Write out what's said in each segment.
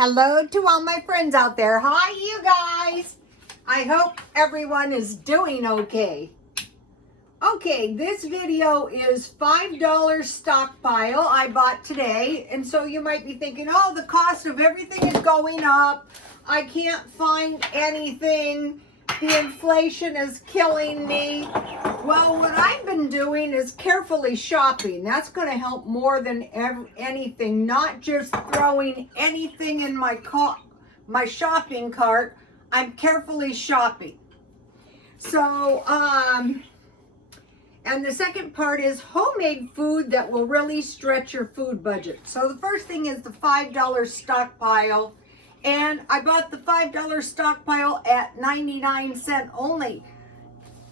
Hello to all my friends out there. Hi, you guys. I hope everyone is doing okay. Okay, this video is $5 stockpile I bought today. And so you might be thinking, oh, the cost of everything is going up. I can't find anything. The inflation is killing me. Well, what I've been doing is carefully shopping. That's going to help more than anything. Not just throwing anything in my shopping cart. I'm carefully shopping. So, and the second part is homemade food that will really stretch your food budget. So the first thing is the $5 stockpile. And I bought the $5 stockpile at 99 cents only.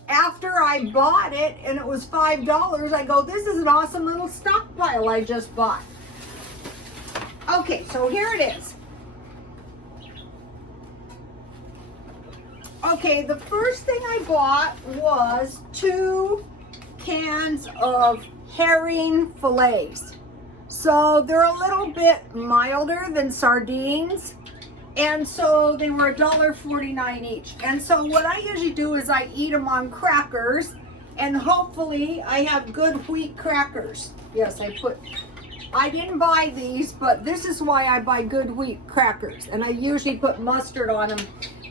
After I bought it and it was $5, I go, this is an awesome little stockpile I just bought. Okay, so here it is. Okay, the first thing I bought was 2 cans of herring fillets. So they're a little bit milder than sardines. And so they were $1.49 each. And so what I usually do is I eat them on crackers, and hopefully I have good wheat crackers. Yes, I didn't buy these, but this is why I buy good wheat crackers. And I usually put mustard on them.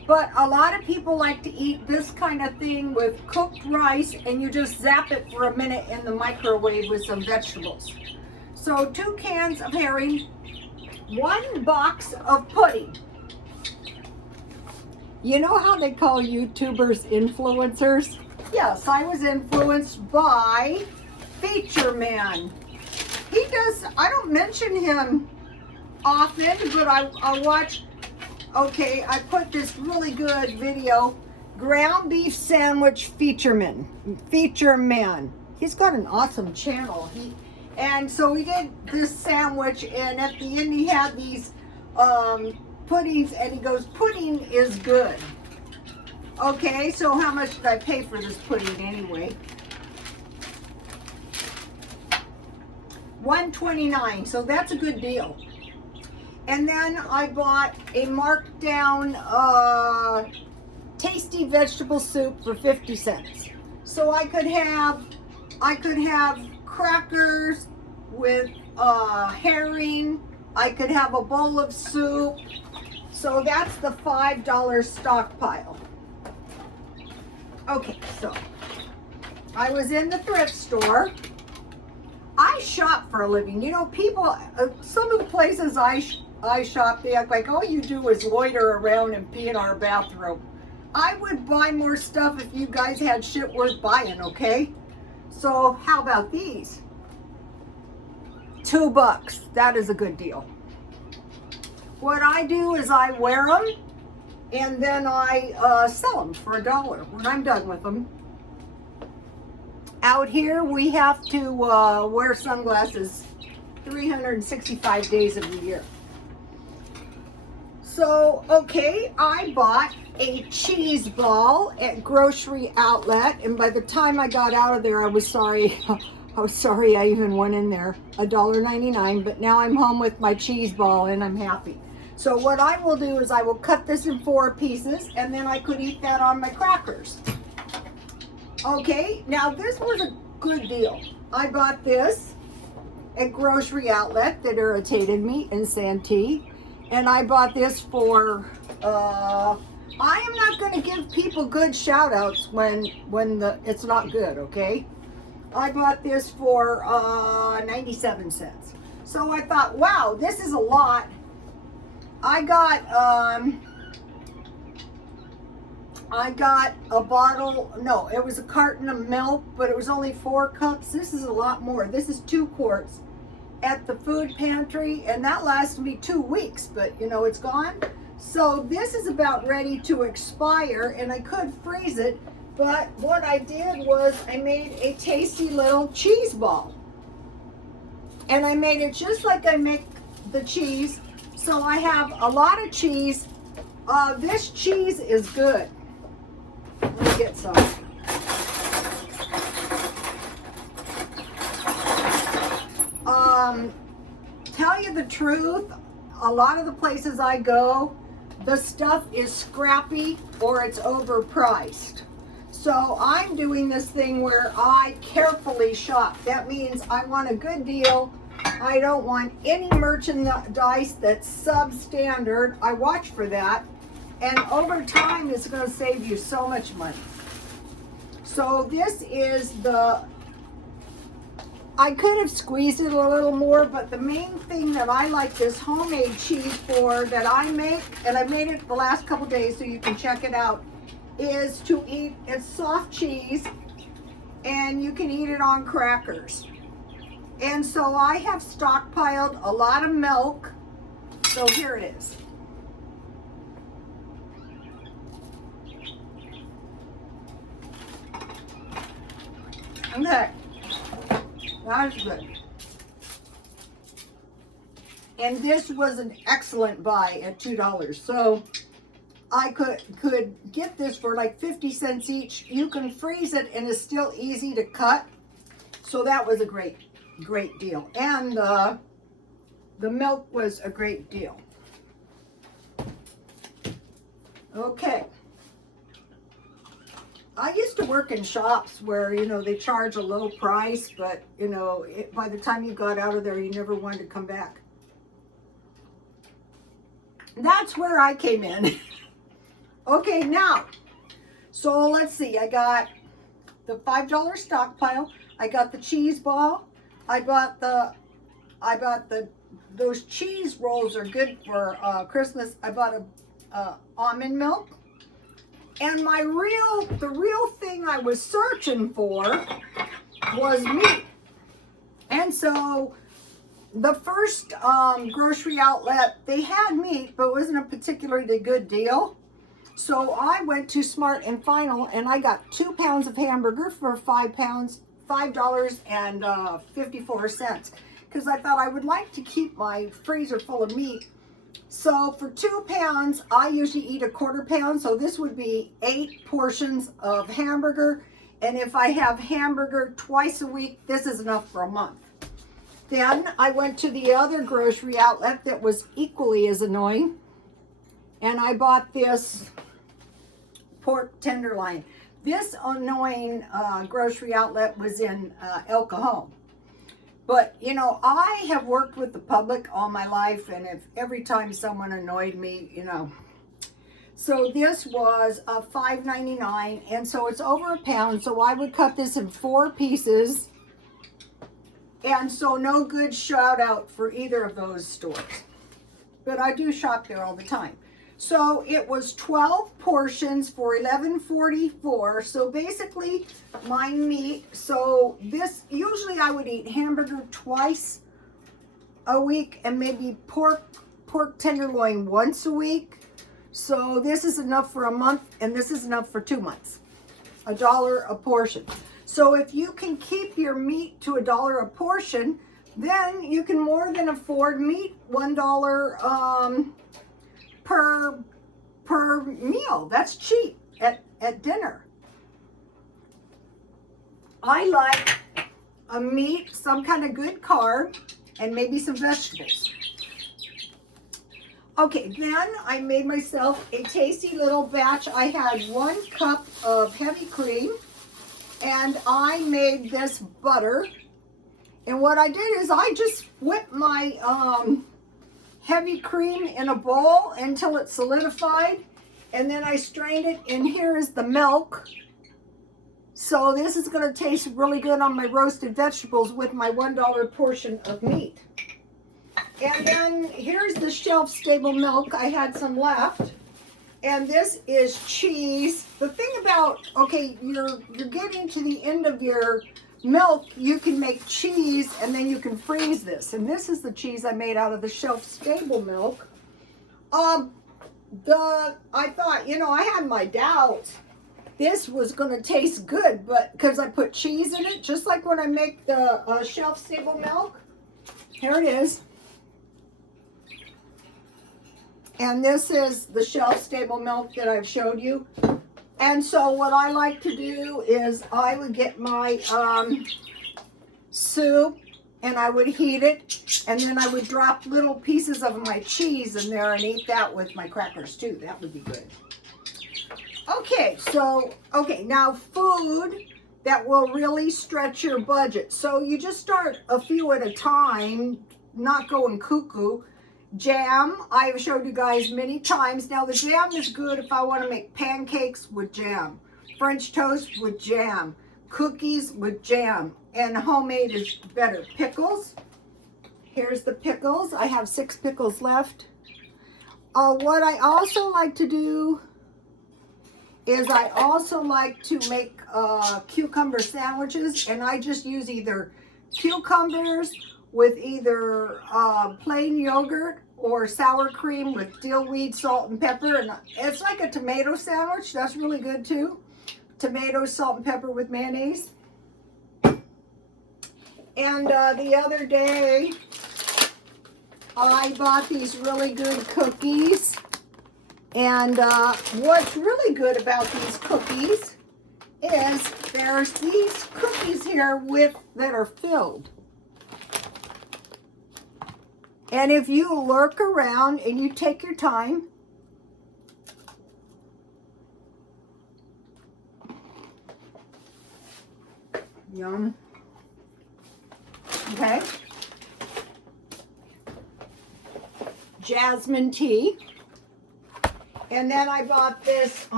But a lot of people like to eat this kind of thing with cooked rice, and you just zap it for a minute in the microwave with some vegetables. So 2 cans of herring, 1 box of pudding. You know how they call YouTubers influencers? Yes, I was influenced by Feature Man. He does, I don't mention him often, but I watch, okay, I put this really good video, ground beef sandwich Feature Man. He's got an awesome channel. And so we did this sandwich, and at the end he had these puddings, and he goes, pudding is good. Okay, so how much did I pay for this pudding anyway? $1.29, so that's a good deal. And then I bought a marked down tasty vegetable soup for 50 cents. So I could have crackers with herring. I could have a bowl of soup. So that's the $5 stockpile. Okay, so I was in the thrift store. I shop for a living. You know, people, some of the places I shop, they act like all you do is loiter around and pee in our bathroom. I would buy more stuff if you guys had shit worth buying, okay? So how about these? $2. That is a good deal. What I do is I wear them, and then I sell them for $1 when I'm done with them. Out here, we have to wear sunglasses 365 days of the year. So, okay, I bought a cheese ball at Grocery Outlet, and by the time I got out of there, I was sorry. I was sorry I even went in there. $1.99, but now I'm home with my cheese ball, and I'm happy. So what I will do is I will cut this in 4 pieces, and then I could eat that on my crackers. Okay, now this was a good deal. I bought this at Grocery Outlet that irritated me in Santee. And I bought this for, I am not going to give people good shout outs when it's not good, okay? I bought this for 97 cents. So I thought, wow, this is a lot. I got a bottle, no, it was a carton of milk, but it was only 4 cups. This is a lot more. This is 2 quarts at the food pantry, and that lasted me 2 weeks, but you know, it's gone. So this is about ready to expire, and I could freeze it, but what I did was I made a tasty little cheese ball. And I made it just like I make the cheese. So I have a lot of cheese. This cheese is good. Let me get some. Tell you the truth, a lot of the places I go, the stuff is scrappy or it's overpriced. So I'm doing this thing where I carefully shop. That means I want a good deal. I don't want any merchandise that's substandard. I watch for that. And over time, it's going to save you so much money. So this is I could have squeezed it a little more, but the main thing that I like this homemade cheese for that I make, and I've made it the last couple days so you can check it out, is to eat. It's soft cheese, and you can eat it on crackers. And so I have stockpiled a lot of milk. So here it is. Okay, that's good. And this was an excellent buy at $2. So I could get this for like 50 cents each. You can freeze it and it's still easy to cut. So that was a great deal. And the milk was a great deal. Okay. I used to work in shops where, you know, they charge a low price, but, you know, by the time you got out of there, you never wanted to come back. That's where I came in. Okay, now, so let's see. I got the $5 stockpile. I got the cheese ball. I bought those cheese rolls are good for Christmas. I bought a almond milk. And the real thing I was searching for was meat. And so the first grocery outlet, they had meat, but it wasn't a particularly good deal. So I went to Smart and Final, and I got 2 pounds of hamburger for $5.54, because I thought I would like to keep my freezer full of meat. So for 2 pounds, I usually eat a 1/4 pound. So this would be 8 portions of hamburger. And if I have hamburger twice a week, this is enough for a month. Then I went to the other grocery outlet that was equally as annoying. And I bought this pork tenderloin. This annoying grocery outlet was in El Cajon. But, you know, I have worked with the public all my life, and if every time someone annoyed me, you know. So this was $5.99, and so it's over a pound, so I would cut this in 4 pieces. And so no good shout out for either of those stores. But I do shop there all the time. So it was 12 portions for $11.44. So basically my meat, so this, usually I would eat hamburger twice a week and maybe pork tenderloin once a week. So this is enough for a month, and this is enough for 2 months. $1 a portion. So if you can keep your meat to $1 a portion, then you can more than afford meat. $1 per meal. That's cheap at dinner. I like a meat, some kind of good carb, and maybe some vegetables. Okay, then I made myself a tasty little batch. I had 1 cup of heavy cream, and I made this butter. And what I did is I just whipped my heavy cream in a bowl until it solidified, and then I strained it, and here is the milk. So this is going to taste really good on my roasted vegetables with my $1 portion of meat. And then here's the shelf-stable milk. I had some left. And this is cheese. The thing about, okay, you're getting to the end of your milk, you can make cheese, and then you can freeze this. And this is the cheese I made out of the shelf-stable milk. I thought, you know, I had my doubts. This was going to taste good, but because I put cheese in it, just like when I make the shelf-stable milk. Here it is. And this is the shelf-stable milk that I've showed you. And so what I like to do is I would get my soup, and I would heat it, and then I would drop little pieces of my cheese in there and eat that with my crackers too. That would be good. Okay, so, now food that will really stretch your budget. So you just start a few at a time, not going cuckoo. Jam, I've showed you guys many times. Now the jam is good if I want to make pancakes with jam, French toast with jam, cookies with jam, and homemade is better. Pickles, here's the pickles. I have 6 pickles left. What I also like to do is I also like to make cucumber sandwiches, and I just use either cucumbers with either plain yogurt or sour cream with dill weed, salt, and pepper. And it's like a tomato sandwich. That's really good too. Tomatoes, salt, and pepper with mayonnaise. And the other day, I bought these really good cookies. And what's really good about these cookies is there's these cookies here that are filled. And if you lurk around and you take your time, yum. Okay. Jasmine tea. And then I bought this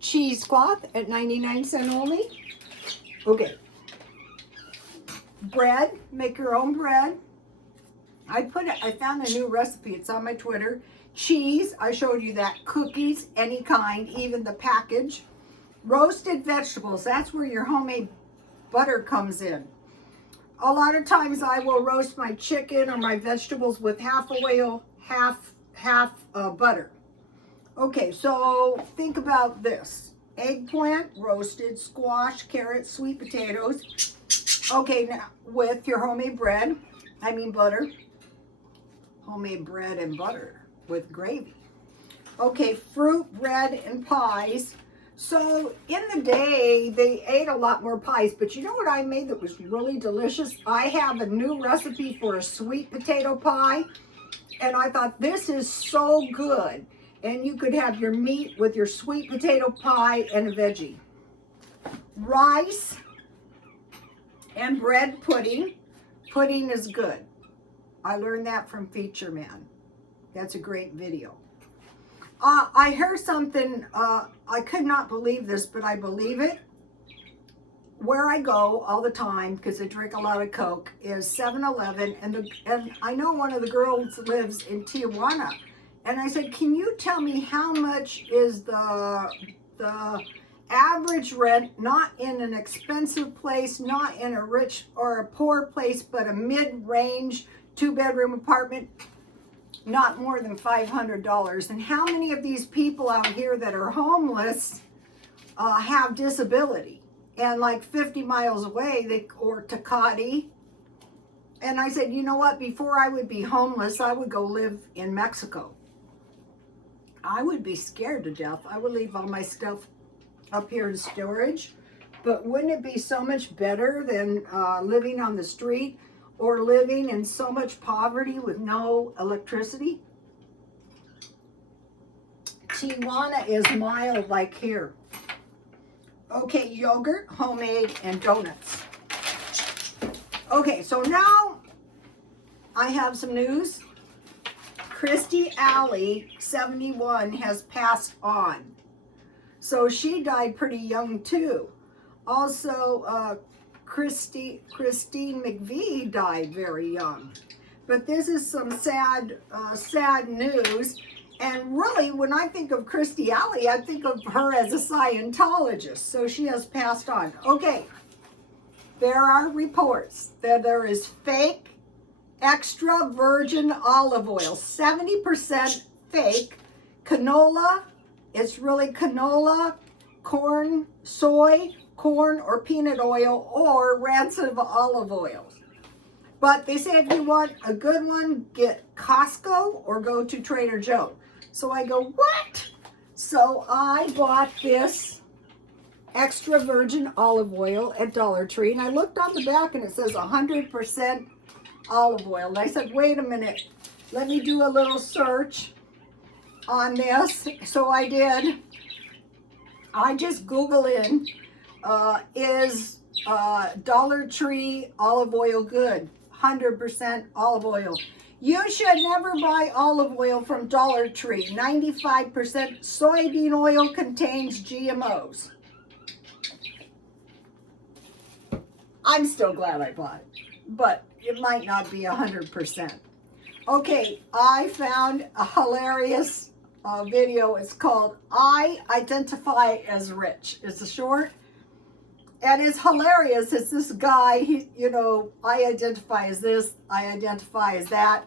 cheesecloth at 99 cents only. Okay. Bread, make your own bread. I found a new recipe, it's on my Twitter. Cheese, I showed you that. Cookies, any kind, even the package. Roasted vegetables, that's where your homemade butter comes in. A lot of times I will roast my chicken or my vegetables with half oil, half butter. Okay, so think about this. Eggplant, roasted, squash, carrots, sweet potatoes. Okay, now with your homemade bread, butter. Homemade bread and butter with gravy. Okay, fruit, bread, and pies. So in the day, they ate a lot more pies, but you know what I made that was really delicious? I have a new recipe for a sweet potato pie, and I thought this is so good. And you could have your meat with your sweet potato pie and a veggie. Rice and bread pudding. Pudding is good. I learned that from Feature Man. That's a great video. I heard something, I could not believe this, but I believe it. Where I go all the time, because I drink a lot of Coke, is 7-Eleven, and I know one of the girls lives in Tijuana. And I said, can you tell me how much is the average rent, not in an expensive place, not in a rich or a poor place, but a mid-range 2-bedroom apartment, not more than $500. And how many of these people out here that are homeless have disability? And like 50 miles away, or Tecate. And I said, you know what? Before I would be homeless, I would go live in Mexico. I would be scared to death. I would leave all my stuff up here in storage. But wouldn't it be so much better than living on the street or living in so much poverty with no electricity? Tijuana is mild like here. Okay, yogurt, homemade, and donuts. Okay, so now I have some news. Christy Alley, 71, has passed on. So she died pretty young too. Also, Christine McVie died very young. But this is some sad news. And really, when I think of Christy Alley, I think of her as a Scientologist. So she has passed on. Okay, there are reports that there is fake extra virgin olive oil, 70% fake. Canola, it's really canola, corn, soy, corn, or peanut oil, or rancid olive oils. But they say if you want a good one, get Costco or go to Trader Joe. So I go, what? So I bought this extra virgin olive oil at Dollar Tree. And I looked on the back and it says 100% olive oil. And I said, wait a minute, let me do a little search on this. So I did. I just Google in, is Dollar Tree olive oil good? 100% olive oil. You should never buy olive oil from Dollar Tree. 95% soybean oil contains GMOs. I'm still glad I bought it, but it might not be 100%. Okay, I found a hilarious video. It's called I Identify as Rich. It's a short, and it's hilarious. It's this guy, I identify as this, I identify as that.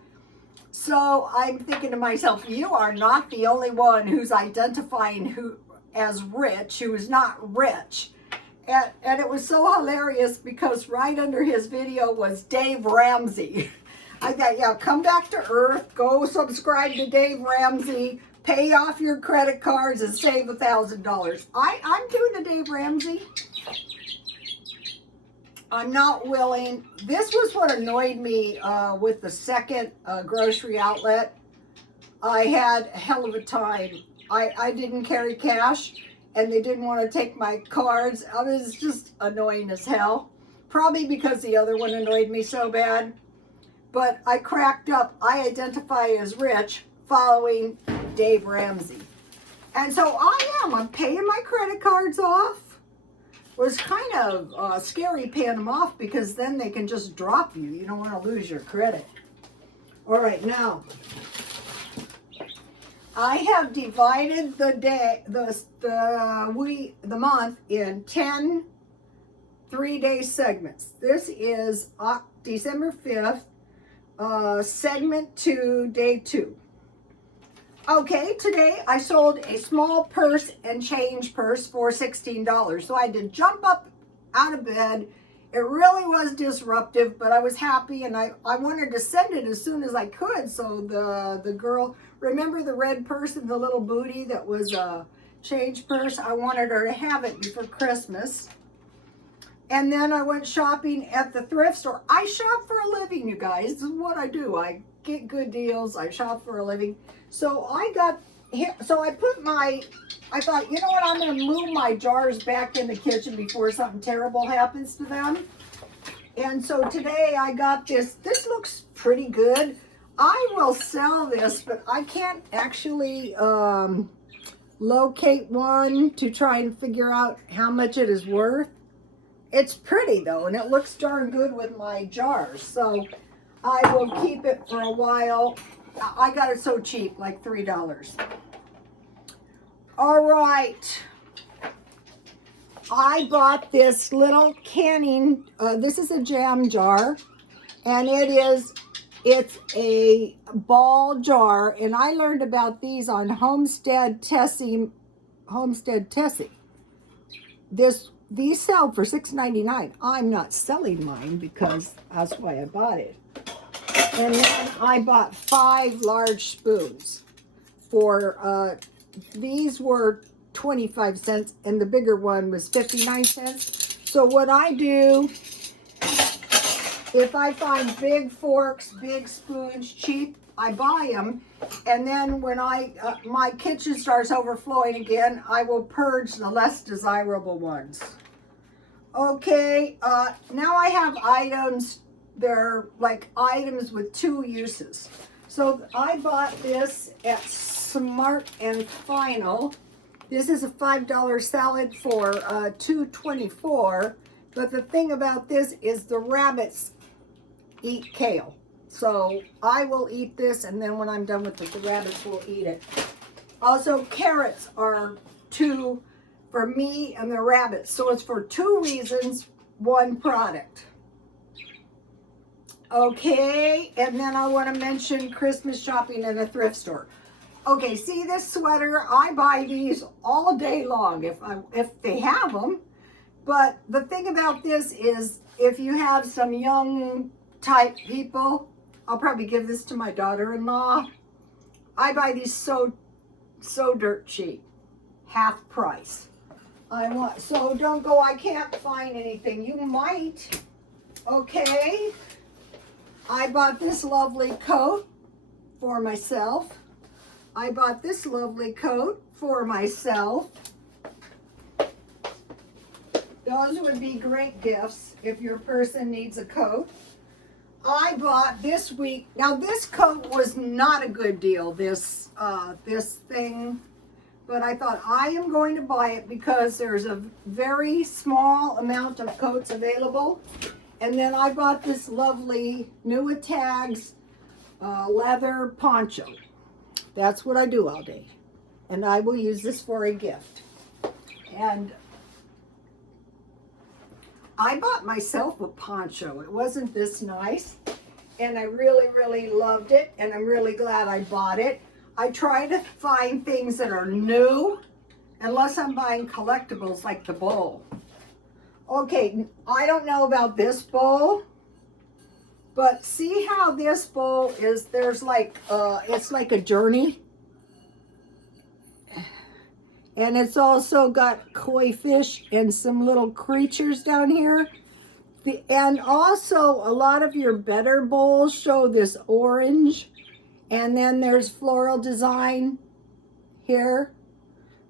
So I'm thinking to myself, you are not the only one who's identifying as rich, who is not rich. And it was so hilarious because right under his video was Dave Ramsey. I thought, yeah, come back to earth, go subscribe to Dave Ramsey, pay off your credit cards and save $1,000. I'm doing the Dave Ramsey. I'm not willing. This was what annoyed me with the second grocery outlet. I had a hell of a time. I didn't carry cash and they didn't want to take my cards. I was just annoying as hell. Probably because the other one annoyed me so bad. But I cracked up. I identify as rich following Dave Ramsey. And so I'm paying my credit cards off. It was kind of scary paying them off because then they can just drop you. You don't want to lose your credit. All right, now I have divided the month in 10 3-day segments. This is December 5th, segment 2, day 2. Okay, today I sold a small purse and change purse for $16. So I had to jump up out of bed. It really was disruptive, but I was happy and I wanted to send it as soon as I could. So the girl, remember the red purse and the little booty that was a change purse? I wanted her to have it before Christmas. And then I went shopping at the thrift store. I shop for a living, you guys. This is what I do. I get good deals. I shop for a living. So I thought, you know what, I'm going to move my jars back in the kitchen before something terrible happens to them. And so today I got this. This looks pretty good. I will sell this, but I can't actually locate one to try and figure out how much it is worth. It's pretty though, and it looks darn good with my jars. So I will keep it for a while. I got it so cheap, like $3. All right. I bought this little canning. This is a jam jar, and it's a ball jar. And I learned about these on Homestead Tessie. These sell for $6.99. I'm not selling mine because that's why I bought it. And then I bought 5 large spoons for, these were 25 cents and the bigger one was 59 cents. So what I do, if I find big forks, big spoons cheap, I buy them. And then when my kitchen starts overflowing again, I will purge the less desirable ones. Okay, now I have items. They're like items with 2 uses. So I bought this at Smart and Final. This is a $5 salad for $2.24. But the thing about this is the rabbits eat kale. So I will eat this, and then when I'm done with it, the rabbits will eat it. Also, carrots are 2 for me and the rabbits. So it's for 2 reasons, 1 product. Okay, and then I want to mention Christmas shopping in a thrift store. Okay, see this sweater? I buy these all day long if they have them. But the thing about this is if you have some young type people, I'll probably give this to my daughter-in-law. I buy these so dirt cheap, half price. So don't go, I can't find anything. You might. Okay. I bought this lovely coat for myself. I bought this lovely coat for myself. Those would be great gifts if your person needs a coat. I bought this week. Now this coat was not a good deal, this thing, but I thought I am going to buy it because there's a very small amount of coats available. And then I bought this lovely New Tags leather poncho. That's what I do all day. And I will use this for a gift. And I bought myself a poncho. It wasn't this nice. And I really, really loved it. And I'm really glad I bought it. I try to find things that are new, unless I'm buying collectibles like the bowl. Okay, I don't know about this bowl, but see how this bowl is, there's like, it's like a journey. And it's also got koi fish and some little creatures down here. And also a lot of your better bowls show this orange. And then there's floral design here.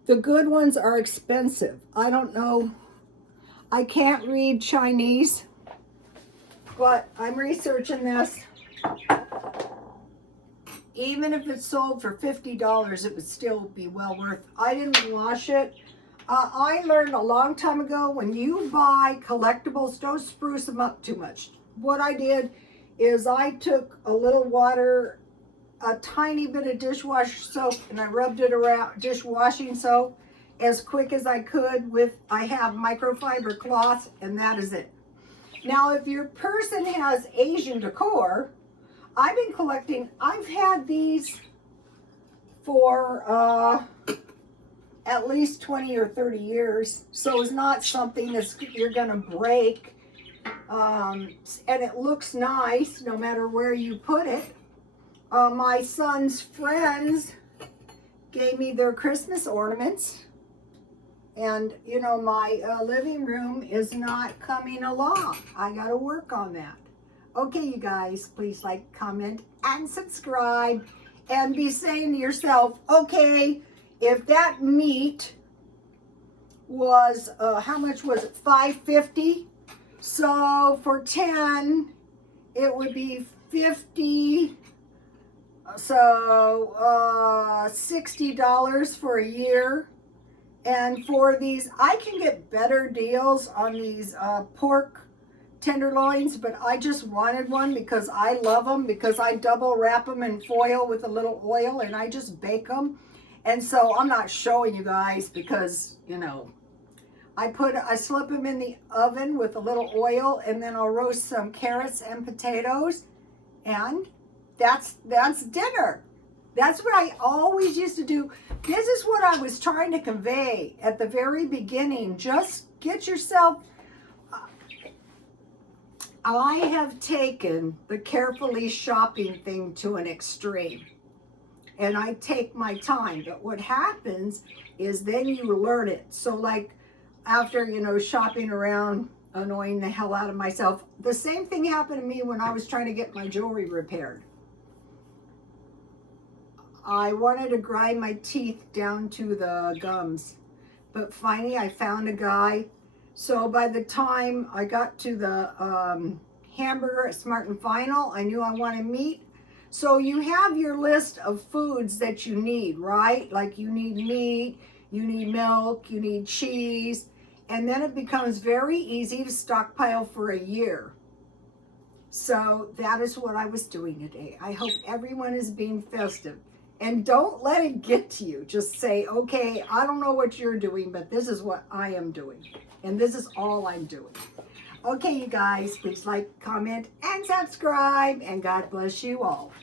The good ones are expensive. I don't know. I can't read Chinese, but I'm researching this. Even if it's sold for $50, it would still be well worth. I didn't wash it. I learned a long time ago, when you buy collectibles, don't spruce them up too much. What I did is I took a little water, a tiny bit of dishwasher soap, and I rubbed it around, dishwashing soap, as quick as I could with, I have microfiber cloth, and that is it. Now, if your person has Asian decor, I've been collecting, I've had these for at least 20 or 30 years, so it's not something that's you're gonna break, and it looks nice no matter where you put it. My son's friends gave me their Christmas ornaments. And, you know, my living room is not coming along. I got to work on that. Okay, you guys, please like, comment, and subscribe. And be saying to yourself, okay, if that meat was, how much was it? $5.50. So for 10, it would be 50. So $60 for a year. And for these, I can get better deals on these pork tenderloins, but I just wanted one because I love them, because I double wrap them in foil with a little oil and I just bake them. And so I'm not showing you guys because, you know, I slip them in the oven with a little oil, and then I'll roast some carrots and potatoes, and that's dinner. That's what I always used to do. This is what I was trying to convey at the very beginning. Just get yourself... I have taken the carefully shopping thing to an extreme. And I take my time. But what happens is then you learn it. So like after, you know, shopping around, annoying the hell out of myself, the same thing happened to me when I was trying to get my jewelry repaired. I wanted to grind my teeth down to the gums, but finally I found a guy. So by the time I got to the hamburger at Smart and Final, I knew I wanted meat. So you have your list of foods that you need, right? Like you need meat, you need milk, you need cheese, and then it becomes very easy to stockpile for a year. So that is what I was doing today. I hope everyone is being festive. And don't let it get to you. Just say, okay, I don't know what you're doing, but this is what I am doing. And this is all I'm doing. Okay, you guys, please like, comment, and subscribe. And God bless you all.